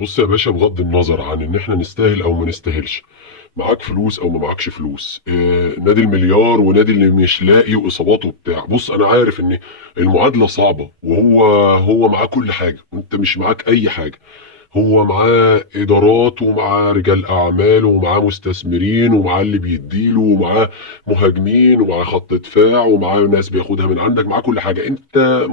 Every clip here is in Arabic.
بص يا باشا، بغض النظر عن ان احنا نستاهل او ما نستاهلش، معاك فلوس او ما معاكش فلوس، نادي المليار ونادي اللي مش لاقي واصاباته وبتاع. بص انا عارف ان المعادله صعبه، وهو معاه كل حاجه وانت مش معاك اي حاجه. هو معاه ادارات ومعاه رجال اعمال ومعاه مستثمرين ومعاه اللي بيديله ومعاه مهاجمين ومعاه خط دفاع ومعاه ناس بياخدها من عندك، معاه كل حاجه. انت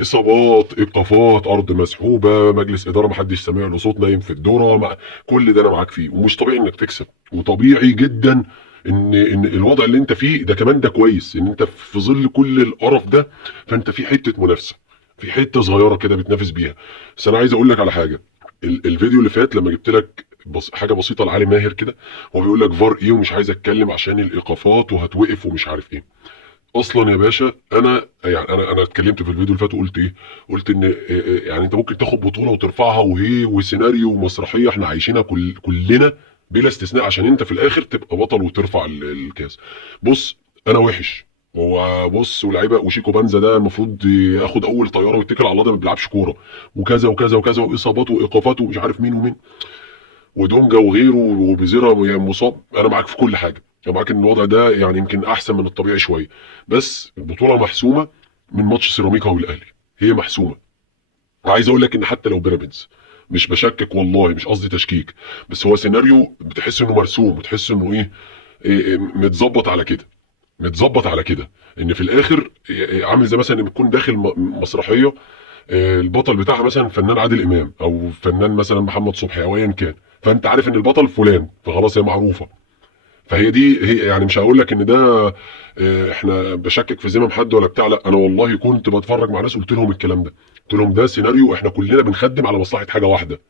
اصابات، ايقافات، ارض مسحوبه، مجلس اداره محدش سامع له صوت، نايم في الذره، مع كل ده انا معاك فيه. ومش طبيعي انك تكسب، وطبيعي جدا ان الوضع اللي انت فيه ده كمان ده كويس، ان انت في ظل كل القرف ده فانت في حته منافسه، في حته صغيره كده بتنافس بيها. بس انا عايز اقول لك على حاجه. الفيديو اللي فات لما جبت لك حاجه بسيطه لعلي ماهر كده، هو بيقول لك فار ايه ومش عايز اتكلم عشان الايقافات وهتوقف ومش عارف ايه. اصلا يا باشا انا اتكلمت في الفيديو اللي فات وقلت ايه؟ قلت ان يعني انت ممكن تاخد بطوله وترفعها وهي وسيناريو ومسرحيه احنا عايشينها كلنا بلا استثناء، عشان انت في الاخر تبقى بطل وترفع الكاس. بص انا وحش، هو بص ولاعيبه وشيكو بنزا ده المفروض ياخد اول طياره ويتكل على الله، ده ما بيلعبش كوره وكذا وكذا وكذا، واصابات وايقافات ومش عارف مين ومين ودونجا وغيره وبزيرا مصاب. انا معاك في كل حاجه، انا معاك ان الوضع ده يعني يمكن احسن من الطبيعي شويه، بس البطوله محسومه من ماتش سيراميكا والاهلي، هي محسومه. وعايز اقول لك ان حتى لو بيراميدز، مش بشكك والله، مش قصدي تشكيك، بس هو سيناريو بتحس انه مرسوم، بتحس انه إيه متظبط على كده، متظبط على كده. ان في الاخر عامل زي مثلا لما تكون داخل مسرحيه، البطل بتاعها مثلا فنان عادل امام او فنان مثلا محمد صبحي او ايا كان، فانت عارف ان البطل فلان فخلاص هي معروفه. فهي دي هي، يعني مش هقول لك ان ده احنا بشكك في ذمم حد ولا بتاع، لا انا والله كنت بتفرج مع ناس قلت لهم الكلام ده، قلت لهم ده سيناريو احنا كلنا بنخدم على مصلحه حاجه واحده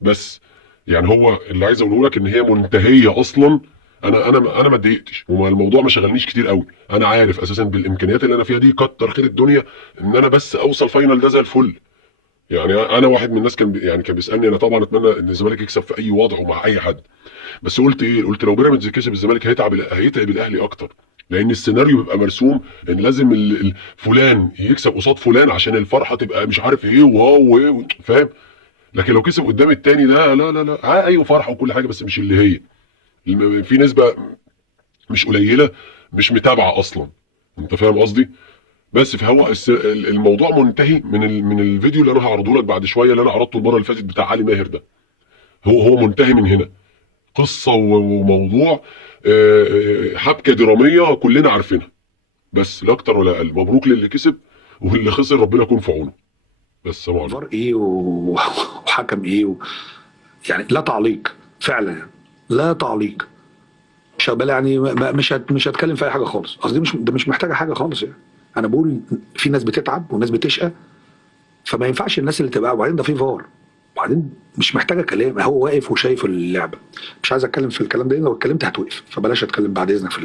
بس. يعني هو اللي عايز اقوله لك ان هي منتهيه اصلا. انا ما اتضايقتش والموضوع ما شغلنيش كتير قوي، انا عارف اساسا بالامكانيات اللي انا فيها دي كتر خير الدنيا ان انا بس اوصل فاينل ده زي الفل. يعني انا واحد من الناس كان يعني كان بيسالني، انا طبعا اتمنى ان الزمالك يكسب في اي وضع ومع اي حد، بس قلت ايه؟ قلت لو بيراميدز كسب الزمالك هيتعب الاهلي اكتر، لان السيناريو بيبقى مرسوم ان لازم فلان يكسب قصاد فلان عشان الفرحه تبقى مش عارف ايه واو وايه، فاهم؟ لكن لو كسب قدام التاني ده لا لا لا، ايوه فرحه وكل حاجه بس مش اللي هي في نسبه مش قليله مش متابعه اصلا. انت فاهم قصدي؟ بس فهو الموضوع منتهي من الفيديو اللي انا هعرضه لك بعد شويه، اللي انا عرضته المره اللي فاتت بتاع علي ماهر ده. هو منتهي من هنا، قصه وموضوع حبكه دراميه كلنا عارفينها، بس لا اكتر ولا اقل. مبروك للي كسب، واللي خسر ربنا يكون في عونه. بس سلام عليكم. فار ايه وحكم ايه يعني لا تعليق فعلا يعني. لا تعليق. شغال يعني مش هتكلم في اي حاجه خالص. قصدي مش محتاجه حاجه خالص يعني. انا بقول في ناس بتتعب وناس بتشقى، فما ينفعش الناس اللي تبقى. وبعدين ده في فار، وبعدين مش محتاجه كلام، هو واقف وشايف اللعبه. مش عايز اتكلم في الكلام ده لان لو اتكلمت هتوقف، فبلاش اتكلم بعد اذنك في